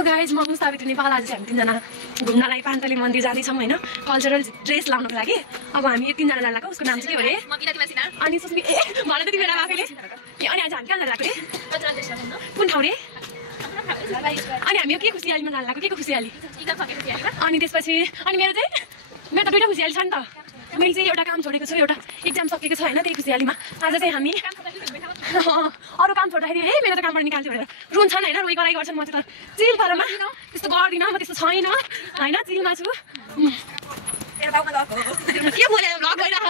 Hello guys, म मुस्ताबित नेपाल। आज हामी तीनजना घुम्नलाई पान्तली मन्दिर जाँदैछौँ होइन, कल्चरल ड्रेस लाउनको लागि। अब हामी यो तीनजना जान लगाएको। उसको नाम चाहिँ के हो अरे? अनि सुस्मी ए भन त तिमीलाई आफैले। अनि आज हामी कहाँ जान लाग्यो रे? कुन ठाउँ रे? अनि हामी यो के खुसियालीमा जान लाग्यो? के को खुसियाली? अनि त्यसपछि अनि मेरो त दुईटा खुसियाली छ नि त। मैले चाहिँ एउटा काम छोडेको छु, एउटा एक्जाम सकेको छ होइन, त्यही खुसियालीमा आज चाहिँ हामी अरू काम छोड्दाखेरि ए मेरो त कामबाट निकाल्छु भनेर रुन्छन् होइन, रोइ कराइ गर्छन्। म चाहिँ त चिल पारामा त्यस्तो गर्दिनँ, म त्यस्तो छैन होइन, चिलमा छु। के बोले भ्लग भइरह।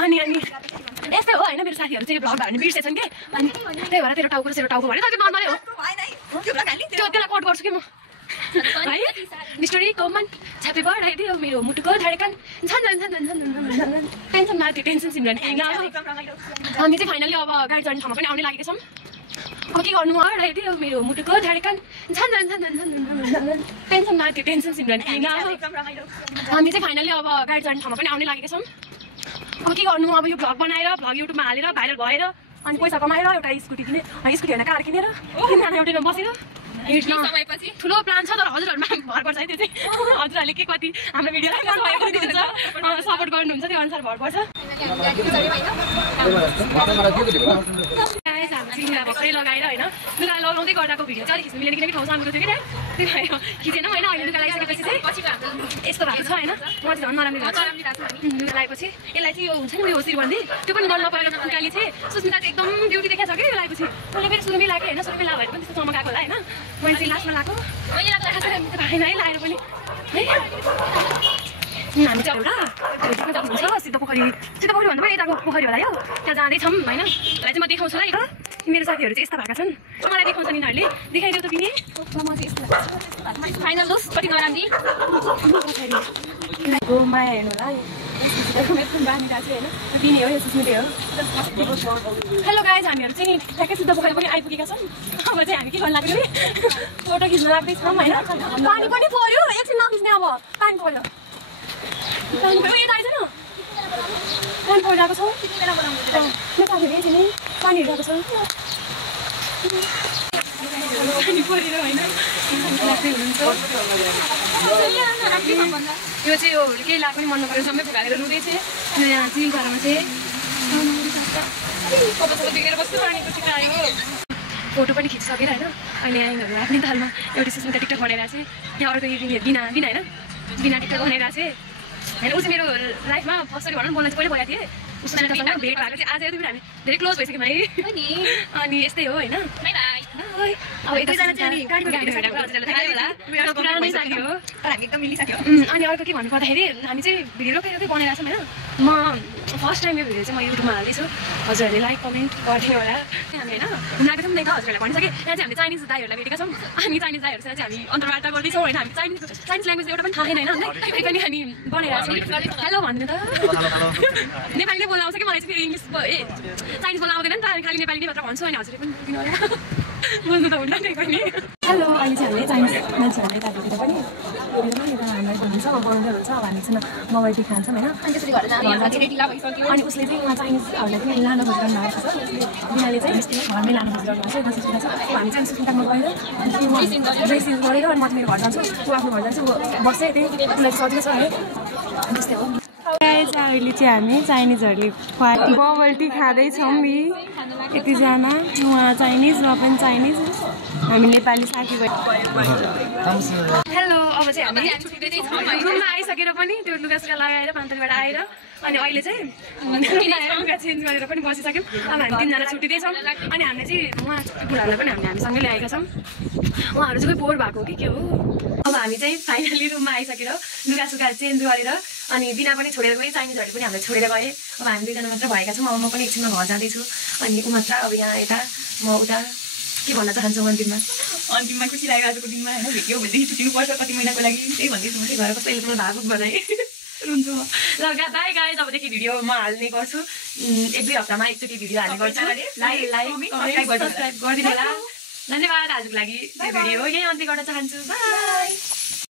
अनि यस्तै हो होइन, मेरो साथीहरू चाहिँ भ्लग भयो भने बिर्सेछन् कि, अनि त्यही भएर तेरो टाउको र सेरो टाउको भने त त्यो नर्मलै हो। त्यो त्यसलाई कट गर्छु कि म है। मिस्टरी कमन छ्यापे बढाइदियो मेरो मुटुको धडकन टेन्सन माथि टेन्सन सिमरन। हामी चाहिँ फाइनली अब गाडी चढ्ने ठाउँमा पनि आउने लागेको छौँ। अब के गर्नु हराइदियो मेरो मुटुको धडकन टेन्सन माथि टेन्सन सिमरन। हामी चाहिँ फाइनली अब गाडी चढ्ने ठाउँमा पनि आउने लागेको छौँ। अब के गर्नु, अब यो भ्लग बनाएर भ्लग युट्युबमा हालेर भाइरल भएर अनि पैसा कमाएर एउटा स्कुटी होइन कार किनेर तिनजना एउटैमा बसेर ठुलो प्लान छ। तर हजुरहरूमा भर पर्छ है, त्यो चाहिँ हजुरहरूले के कति हाम्रो भिडियोलाई सपोर्ट गर्नुहुन्छ त्यो अनुसार भर पर्छ। हामी भर्खरै लगाएर होइन लुगा लगाउँदै गर्दाको भिडियो चाहिँ अलिक खिच्नु मिलेन, किनकि ठाउँ सानो थियो कि त्यही भएर खिचेन होइन। अहिले लुगा लगाइसकेपछि चाहिँ यस्तो भएको छ होइन, म चाहिँ झन् नराम्रो लाग्छ। लुगा लगाएपछि यसलाई चाहिँ यो हुन्छ नि उयो शिरबन्दी त्यो पनि गर्नु नपरेर निकाली थिएँ। सुस्मिता चाहिँ एकदम ब्युटी देखाएको छ कि यो लगाएपछि। मैले फेरि सुरुमै लगाएँ होइन, सुरुमै लगाएर पनि त्यस्तो चमकाएको होला होइन। मैले चाहिँ लास्टमा लगाएको भएन है लाएर पनि है। हामी चाहिँ एउटा हुन्छ सिद्ध पोखरी भन्दा पनि यताको पोखरी होला यो, त्यहाँ जाँदैछौँ होइन। यसलाई चाहिँ म देखाउँछु ल। मेरो साथीहरू चाहिँ यस्ता भएका छन्, मलाई देखाउँछ नि यिनीहरूले। देखाइदेऊ त पिने फाइनल लुक कति नराम्री माया हेर्नु होला पिने हो यो सुस्मितै हो। हेलो गाइज, हामीहरू चाहिँ ठ्याक्कै सिद्ध पोखरी पनि आइपुगेका छौँ। अब चाहिँ हामी के गर्नु लाग्यो अरे फोटो खिच्नु लाग्दैछौँ होइन। पानी पनि पऱ्यो, एकछिन नखिच्ने अब पानी पऱ्यो यता आइज न। पानी परिरहेको छौँ पानी हेरिरहेको छौँ पानी परेर होइन हुनुहुन्छ। यो चाहिँ हो केही लाग पनि मन नपरेर सबै फुगालेर रुँदैछ यहाँ चिल घरमा चाहिँ बिग्रेर बस्छु। पानीको छिटो आएको फोटो पनि खिचिसकेर होइन। अहिले यहाँहरू आफ्नै तालमा एउटी सुस्मिता टिकटक बनाइरहेको छ। यहाँ अर्को यो बिना होइन बिना टिकटक बनाइरहेको छ होइन। ऊ चाहिँ मेरो लाइफमा फर्स्टरी भनौँ बोल्न चाहिँ पहिल्यै बोलेको थिएँ। सुस्मितासँग भेट भएको चाहिँ आज त्यो पनि हामी धेरै क्लोज भइसक्यौँ है। अनि यस्तै हो होइन। अब यताजना चाहिँ अनि अर्को के भन्नु पर्दाखेरि हामी चाहिँ भिडियो रोकै बनाइरहेको छौँ होइन। म फर्स्ट टाइम यो भिडियो चाहिँ म युट्युबमा हाल्दैछु, हजुरहरूले लाइक कमेन्ट गरिदिनु होला। हामी होइन उनीहरूको पनि देख्दा हजुरहरूलाई भनिसकेँ। यहाँ चाहिँ हामी चाइनिज दाइहरूलाई भेटेका छौँ। हामी चाइनिज दाइहरूसँग चाहिँ हामी अन्तर्वार्ता गर्दैछौँ होइन। हामी चाइनिज ल्याङ्ग्वेज एउटा पनि थाहा छैन होइन, त्यही पनि हामी बनाइरहेको छौँ। हेलो भन्नु त नेपालीले बोल्न आउँछ कि मलाई चाहिँ फेरि इङ्ग्लिस चाइनिज बोल्न आउँदैन नि त, खालि नेपाली मात्र भन्छु। अनि हजुरले पनि बुझ्दिनु होला, बोल्नु त हुन्न त्यही पनि। हेलो, अहिले चाहिँ हामीले चाइनिज मान्छेहरूले यतातिर पनि हामीलाई हुन्छ बनाउँदै हुन्छ। अब हामीसँग मोबाइल टी खान्छौँ होइन। अनि उसले चाहिँ उहाँ चाइनिजहरूलाई पनि लान खोजिरहनु भएको छ। बिनाले चाहिँ घरमै लानु खोजिरहनु भएको छ। हामी चाहिँ सुस्मितामा गएर ड्रेस युज गरेर अनि म चाहिँ मेरो घर जान्छु, ऊ आफ्नो घर जान्छ, ऊ बस्छ। त्यही उसलाई सजिलो छ है, त्यस्तै हो। अहिले चाहिँ हामी चाइनिजहरूले बबल टी खाँदैछौँ नि यतिजना। उहाँ चाइनिज र पनि चाइनिज, हामी नेपाली साथीभाइ। हेलो, अब चाहिँ हामी रुममा आइसकेर पनि त्यो लुगासुगा लगाएर पान्तलीबाट आएर अनि अहिले चाहिँ लुगा चेन्ज गरेर पनि बसिसक्यौँ। अब हामी तीनजना छुट्टिँदैछौँ। अनि हामीले चाहिँ उहाँ बुढाहरूलाई पनि हामी हामीसँगै ल्याएका छौँ। उहाँहरू चाहिँ बोर भएको हो कि के हो। अब हामी चाहिँ फाइनली रुममा आइसकेर लुगासुगा चेन्ज गरेर अनि बिना पनि छोडेर गएँ, चाइनिजहरू पनि हामीले छोडेर गएँ। अब हामी दुईजना मात्र भएका छौँ। अब म पनि एकछिनमा घर जाँदैछु अनि ऊ मात्र अब यहाँ यता म उता। के भन्न चाहन्छौ अन्तिममा खुसी लाग्यो आजको दिनमा होइन। भेट्यो भनेदेखि छुट्टिनुपर्छ कति महिनाको लागि, त्यही भन्दैछु। म चाहिँ घर कस्तो इलेक्ट्रोल भावुक बनाएँ रुन्छु म। ल बाई गाइज, अबदेखि भिडियो म हाल्ने गर्छु, एक दुई हप्तामा एकचोटि भिडियो हाल्ने गर्छु। लाइक सब्सक्राइब गरिदिनु होला। धन्यवाद। आजको लागि यो भिडियो यही अन्त्य गर्न चाहन्छु। बाई।